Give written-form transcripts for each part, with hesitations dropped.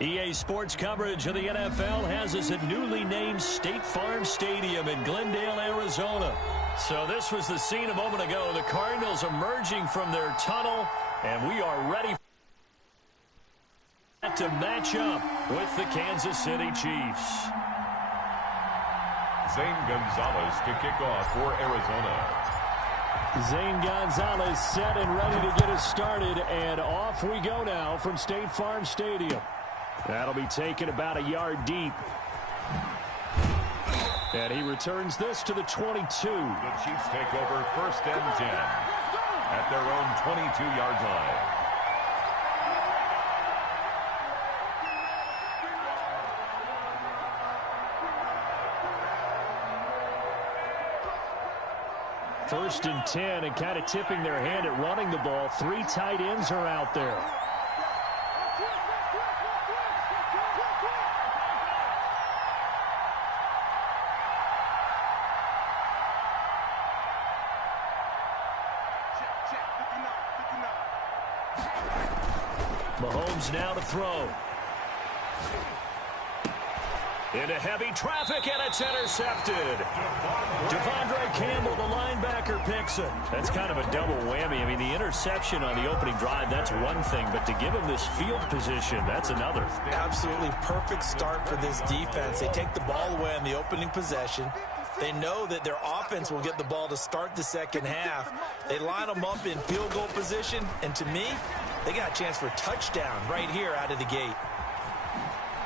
EA Sports coverage of the NFL has us at newly named State Farm Stadium in Glendale, Arizona. So this was the scene a moment ago. The Cardinals emerging from their tunnel, and we are ready to match up with the Kansas City Chiefs. Zane Gonzalez to kick off for Arizona. Zane Gonzalez set and ready to get us started, and off we go now from State Farm Stadium. That'll be taken about a yard deep. And he returns this to the 22. The Chiefs take over 1st and 10 at their own 22-yard line. First and 10, and kind of tipping their hand at running the ball. 3 tight ends are out there. Mahomes now to throw. Into heavy traffic, and it's intercepted. Devondre Campbell, the linebacker, picks it. That's kind of a double whammy. I mean, the interception on the opening drive, that's one thing, but to give him this field position, that's another. Absolutely perfect start for this defense. They take the ball away on the opening possession. They know that their offense will get the ball to start the second half. They line them up in field goal position, and to me, they got a chance for a touchdown right here out of the gate.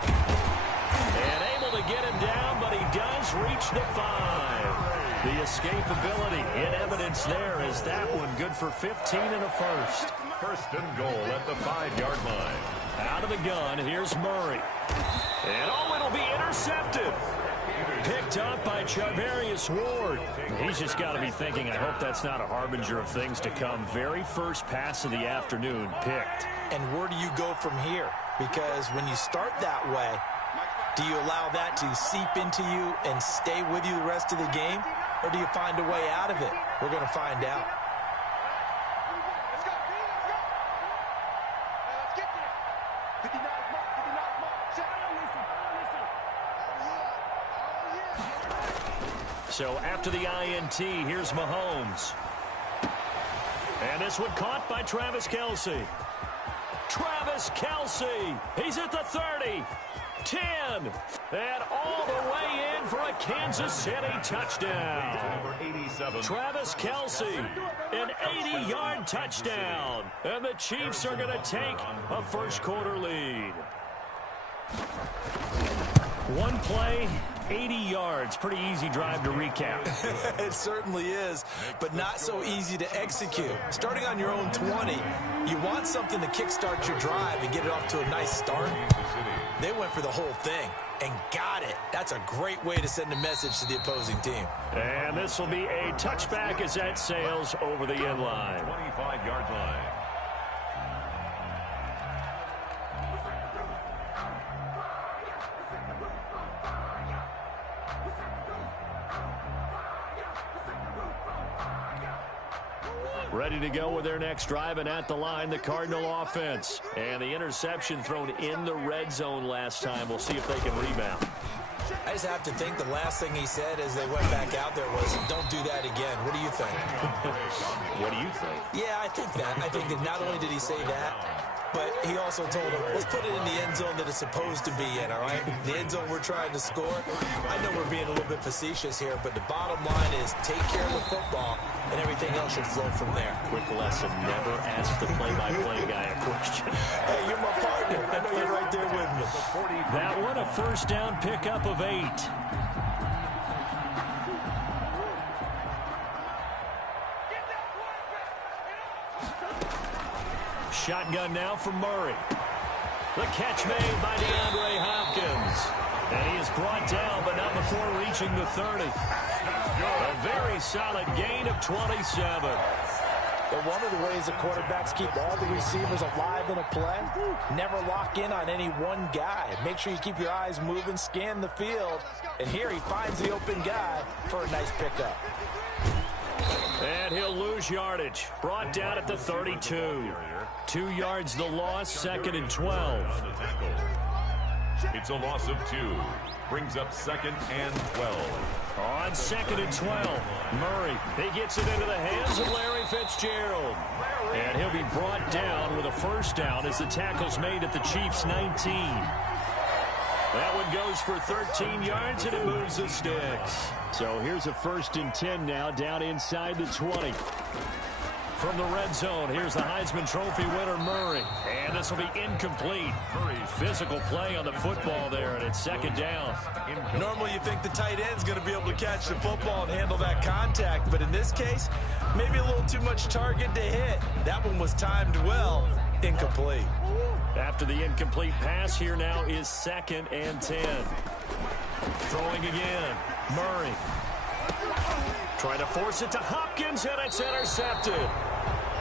And able to get him down, but he does reach the 5. The escapability in evidence there is that one good for 15 and a first. 1st and goal at the 5-yard line. Out of the gun, here's Murray. And it'll be intercepted. Picked up by Charvarius Ward. He's just got to be thinking, I hope that's not a harbinger of things to come. Very first pass of the afternoon picked. And where do you go from here? Because when you start that way, do you allow that to seep into you and stay with you the rest of the game? Or do you find a way out of it? We're going to find out. So after the INT, here's Mahomes. And this one caught by Travis Kelce. Travis Kelce. He's at the 30. 10. And all the way in for a Kansas City touchdown. Travis Kelce, an 80-yard touchdown. And the Chiefs are going to take a first-quarter lead. One play, 80 yards. Pretty easy drive to recap. It certainly is, but not so easy to execute. Starting on your own 20, you want something to kickstart your drive and get it off to a nice start. They went for the whole thing and got it. That's a great way to send a message to the opposing team. And this will be a touchback as that sails over the end line. 25-yard line. Ready to go with their next drive, and at the line, the Cardinal offense. And the interception thrown in the red zone last time. We'll see if they can rebound. I just have to think the last thing he said as they went back out there was, don't do that again. What do you think? What do you think? Yeah, I think that. I think that not only did he say that, but he also told him, let's put it in the end zone that it's supposed to be in, all right? The end zone we're trying to score. I know we're being a little bit facetious here, but the bottom line is take care of the football, and everything else should flow from there. Quick lesson, never ask the play-by-play guy a question. Hey, you're my partner. I know you're right there with me. That one, a first down pickup of 8. Shotgun now for Murray. The catch made by DeAndre Hopkins. And he is brought down, but not before reaching the 30. A very solid gain of 27. But one of the ways the quarterbacks keep all the receivers alive in a play, never lock in on any one guy. Make sure you keep your eyes moving, scan the field. And here he finds the open guy for a nice pickup. And he'll lose yardage. Brought down at the 32. 2 yards the loss, 2nd and 12. It's a loss of 2. Brings up 2nd and 12. On 2nd and 12, Murray. He gets it into the hands of Larry Fitzgerald. And he'll be brought down with a first down as the tackle's made at the Chiefs' 19. That one goes for 13 yards, and it moves the sticks. So here's a 1st and 10 now, down inside the 20. From the red zone, here's the Heisman Trophy winner, Murray. And this will be incomplete. Physical play on the football there, and it's 2nd down. Normally you think the tight end's going to be able to catch the football and handle that contact, but in this case, maybe a little too much target to hit. That one was timed well. Incomplete. After the incomplete pass, here now is 2nd and 10. Throwing again, Murray. Trying to force it to Hopkins, and it's intercepted.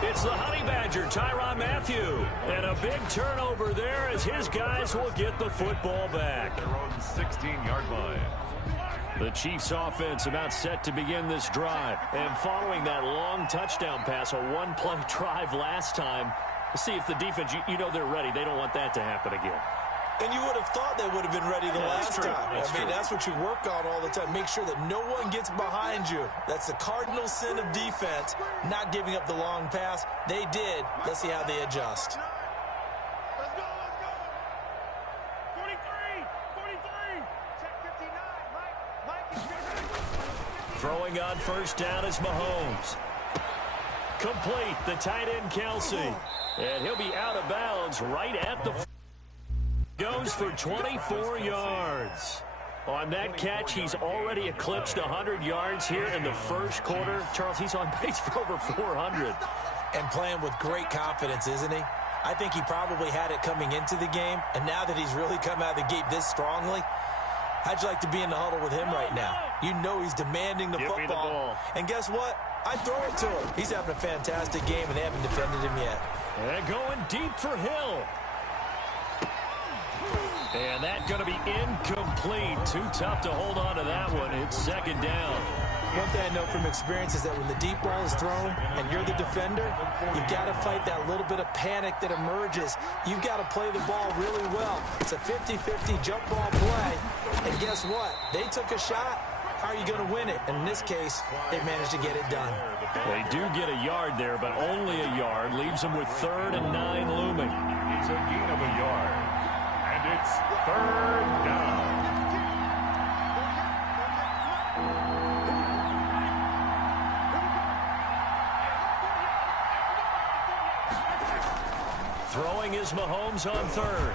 It's the Honey Badger, Tyrann Mathieu. And a big turnover there as his guys will get the football back. Their own 16-yard line. The Chiefs offense about set to begin this drive. And following that long touchdown pass, a one-play drive last time, let's see if the defense, you know they're ready. They don't want that to happen again. And you would have thought they would have been ready the last time. I mean, that's what you work on all the time. Make sure that no one gets behind you. That's the cardinal sin of defense, not giving up the long pass. They did. Let's see how they adjust. Let's go. 43. Check 59. Mike is Throwing on first down is Mahomes. Complete, the tight end Kelsey. And he'll be out of bounds right at the... Goes for 24 yards. On that catch, he's already eclipsed 100 yards here in the first quarter. Charles, he's on pace for over 400. And playing with great confidence, isn't he? I think he probably had it coming into the game, and now that he's really come out of the gate this strongly, how'd you like to be in the huddle with him right now? You know he's demanding the Give me the football. ball. And guess what? I throw it to him. He's having a fantastic game, and they haven't defended him yet. And going deep for Hill. And that's going to be incomplete. Too tough to hold on to that one. It's 2nd down. One thing I know from experience is that when the deep ball is thrown and you're the defender, you've got to fight that little bit of panic that emerges. You've got to play the ball really well. It's a 50-50 jump ball play. And guess what? They took a shot. How are you going to win it? And in this case, they managed to get it done. They do get a yard there, but only a yard. Leaves them with 3rd and 9 looming. It's a gain of a yard. And it's 3rd down. Throwing is Mahomes on 3rd.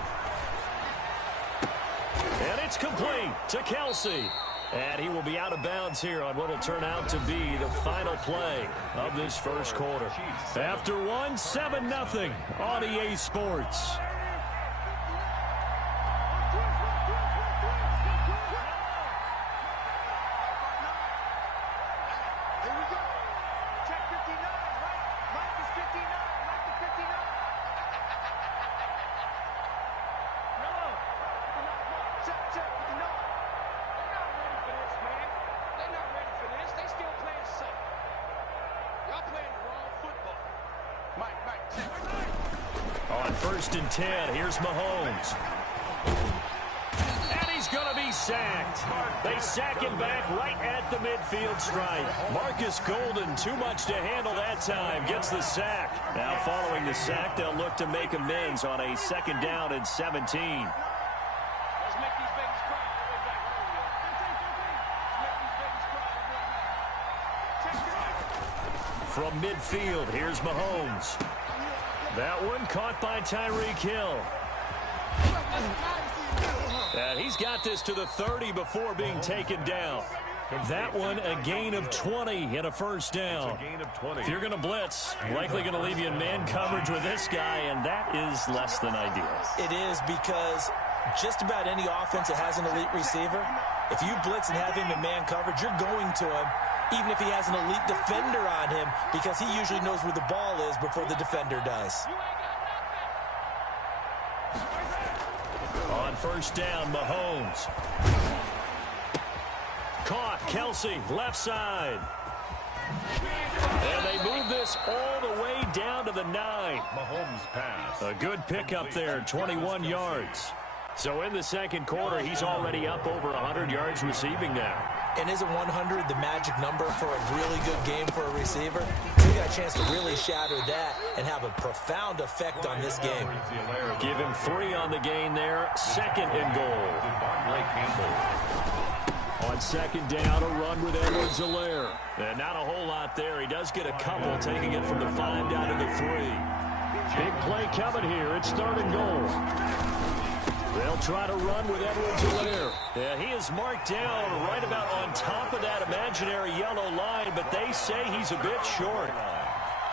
And it's complete to Kelsey. And he will be out of bounds here on what will turn out to be the final play of this first quarter. After one, 7-0 on EA Sports. On 1st and 10, here's Mahomes. And he's going to be sacked. They sack him back right at the midfield stripe. Marcus Golden, too much to handle that time, gets the sack. Now following the sack, they'll look to make amends on a 2nd down and 17. From midfield, here's Mahomes. That one caught by Tyreek Hill. And he's got this to the 30 before being taken down. That one, a gain of 20 and a first down. If you're going to blitz, likely going to leave you in man coverage with this guy, and that is less than ideal. It is, because just about any offense that has an elite receiver, if you blitz and have him in man coverage, you're going to him, even if he has an elite defender on him, because he usually knows where the ball is before the defender does. On first down, Mahomes. Caught, Kelsey, left side. And they move this all the way down to the 9. Mahomes pass. A good pickup there, 21 yards. So in the second quarter, he's already up over 100 yards receiving now. And isn't 100 the magic number for a really good game for a receiver? So he got a chance to really shatter that and have a profound effect on this game. Give him 3 on the gain there. Second and goal. On second down, a run with Edwards-Helaire. And not a whole lot there. He does get a couple, taking it from the 5 down to the 3. Big play coming here. It's third and goal. They'll try to run with Edwards-Helaire. Yeah, he is marked down right about on top of that imaginary yellow line, but they say he's a bit short.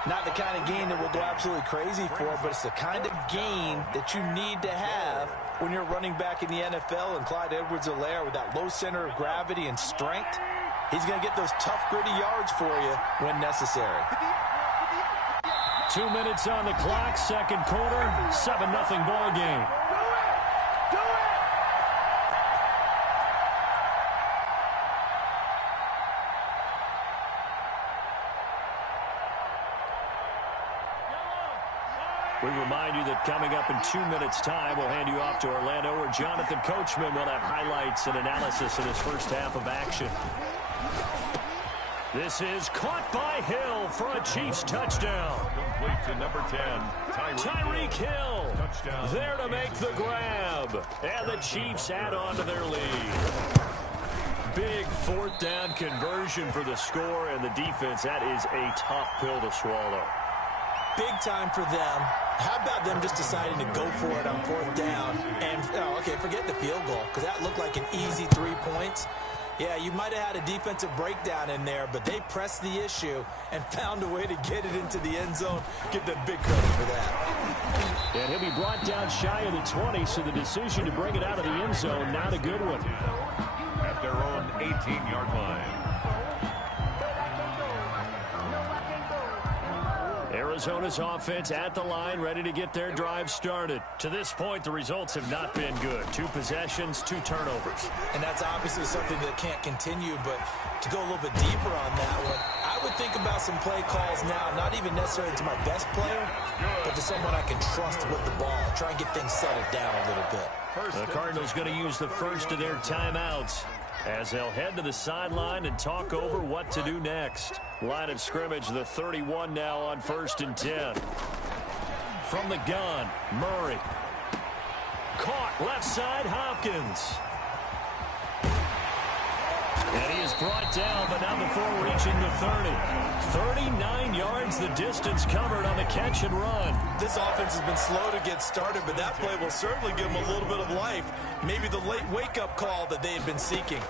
Not the kind of gain that we'll go absolutely crazy for, but it's the kind of gain that you need to have when you're running back in the NFL. And Clyde Edwards-Helaire, with that low center of gravity and strength, he's going to get those tough, gritty yards for you when necessary. 2 minutes on the clock, second quarter, 7-0 ball game. We remind you that coming up in 2 minutes' time, we'll hand you off to Orlando, where Jonathan Coachman will have highlights and analysis in his first half of action. This is caught by Hill for a Chiefs touchdown. Complete to number 10, Tyreek Hill. Touchdown. There to make the grab. And the Chiefs add on to their lead. Big fourth down conversion for the score, and the defense, that is a tough pill to swallow. Big time for them. How about them just deciding to go for it on fourth down? And, okay, forget the field goal, because that looked like an easy 3 points. Yeah, you might have had a defensive breakdown in there, but they pressed the issue and found a way to get it into the end zone. Give them big credit for that. And he'll be brought down shy of the 20, so the decision to bring it out of the end zone, not a good one. At their own 18-yard line. Arizona's offense at the line, ready to get their drive started. To this point, the results have not been good. 2 possessions, 2 turnovers. And that's obviously something that can't continue, but to go a little bit deeper on that one, I would think about some play calls now, not even necessarily to my best player, but to someone I can trust with the ball. Try and get things settled down a little bit. The Cardinals going to use the first of their timeouts as they'll head to the sideline and talk over what to do next. Line of scrimmage, the 31 now on 1st and 10. From the gun, Murray. Caught left side, Hopkins. And he is brought down, but not before reaching the 30. 39 yards, the distance covered on the catch and run. This offense has been slow to get started, but that play will certainly give them a little bit of life. Maybe the late wake-up call that they had been seeking.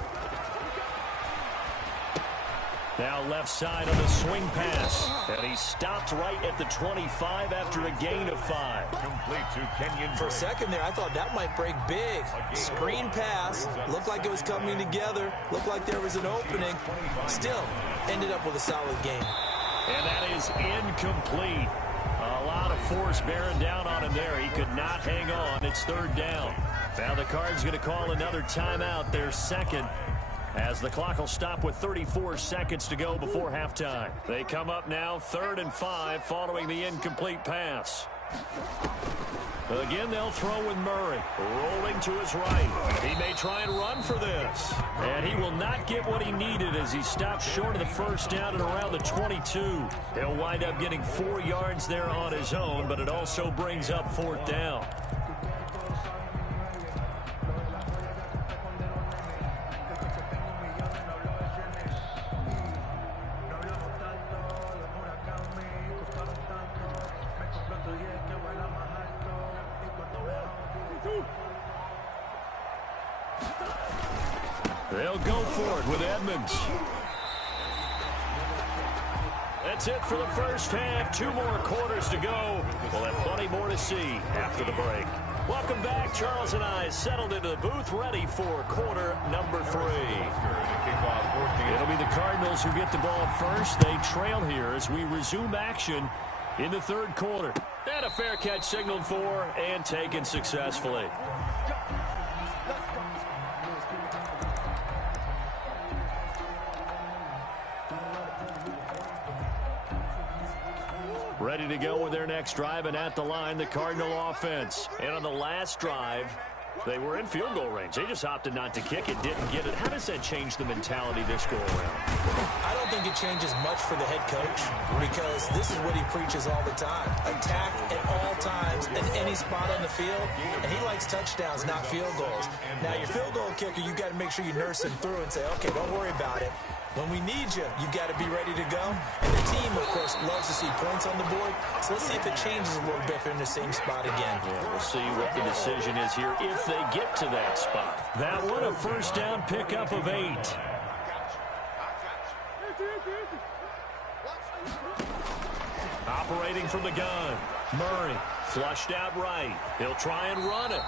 Now left side on the swing pass. And he stopped right at the 25 after a gain of 5. Complete to Kenyon. For a second there, I thought that might break big. Screen pass. Looked like it was coming together. Looked like there was an opening. Still, ended up with a solid game. And that is incomplete. A lot of force bearing down on him there. He could not hang on. It's 3rd down. Now the Cards going to call another timeout, their second, as the clock will stop with 34 seconds to go before halftime. They come up now 3rd and 5 following the incomplete pass. Again, they'll throw with Murray. Rolling to his right. He may try and run for this. And he will not get what he needed as he stops short of the first down at around the 22. He'll wind up getting 4 yards there on his own, but it also brings up 4th down. They'll go for it with Edmonds. That's it for the first half. 2 more quarters to go. We'll have plenty more to see after the break. Welcome back. Charles and I settled into the booth, ready for quarter number 3. It'll be the Cardinals who get the ball first. They trail here as we resume action in the 3rd quarter. And a fair catch signaled for and taken successfully. Ready to go with their next drive, and at the line, the Cardinal offense. And on the last drive, They were in field goal range. They just opted not to kick it, didn't get it. How does that change the mentality this go around? I don't think it changes much for the head coach because this is what he preaches all the time. Attack at all times in any spot on the field, and he likes touchdowns, not field goals. Now, your field goal kicker, you got to make sure you nurse him through and say, okay, don't worry about it. When we need you, you got to be ready to go. And the team, of course, loves to see points on the board. So let's see if it changes a little bit if they're in the same spot again. Yeah, we'll see what the decision is here if they get to that spot. That one, a first down pickup of 8. Operating from the gun. Murray flushed out right. He'll try and run it.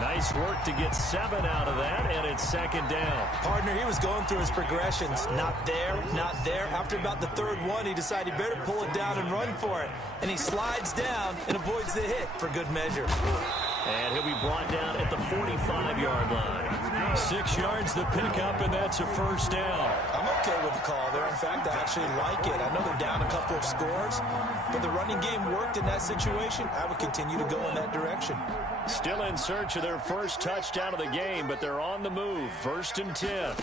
Nice work to get 7 out of that, and it's second down. Partner, he was going through his progressions. Not there, not there. After about the third one, he decided he better pull it down and run for it. And he slides down and avoids the hit for good measure. And he'll be brought down at the 45-yard line. 6 yards the pickup, and that's a first down. I'm okay with the call there. In fact, I actually like it. I know they're down a couple of scores, but the running game worked in that situation. I would continue to go in that direction. Still in search of their first touchdown of the game, but they're on the move. 1st and 10.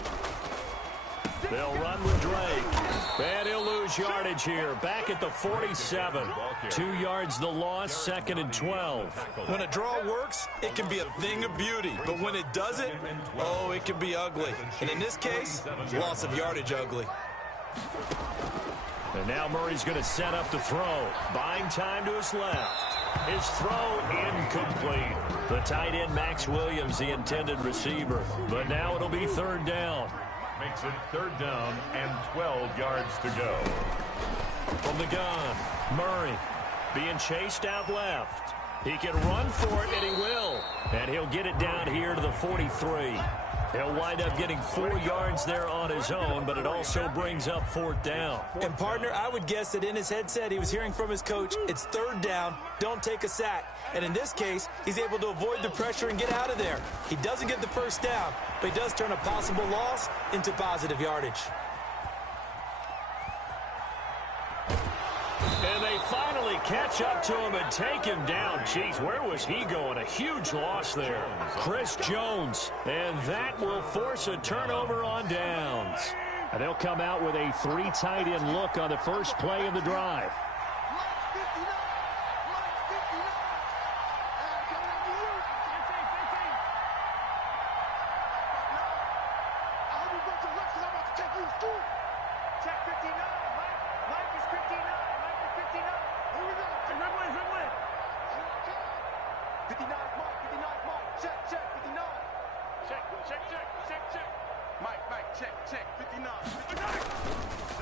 They'll run with Drake. And he'll lose yardage here. Back at the 47. 2 yards the loss, 2nd and 12. When a draw works, it can be a thing of beauty. But when it doesn't, oh, it can be ugly. And in this case, loss of yardage ugly. And now Murray's going to set up the throw. Buying time to his left. His throw incomplete. The tight end, Max Williams, the intended receiver. But now it'll be 3rd down. Makes it 3rd down and 12 yards to go. From the gun, Murray being chased out left. He can run for it, and he will. And he'll get it down here to the 43. He'll wind up getting 4 yards there on his own, but it also brings up 4th down. And, partner, I would guess that in his headset he was hearing from his coach, it's 3rd down, don't take a sack. And in this case, he's able to avoid the pressure and get out of there. He doesn't get the first down, but he does turn a possible loss into positive yardage. And they finally catch up to him and take him down. Jeez, where was he going? A huge loss there. Chris Jones. And that will force a turnover on downs. And they'll come out with a 3 tight end look on the first play of the drive.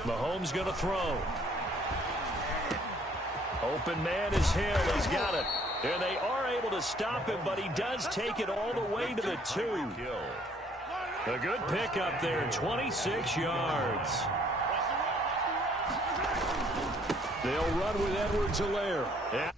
Mahomes going to throw. Open man is Hill. He's got it. And they are able to stop him, but he does take it all the way to the 2. A good pickup there, 26 yards. They'll run with Edwards-Helaire. Yeah.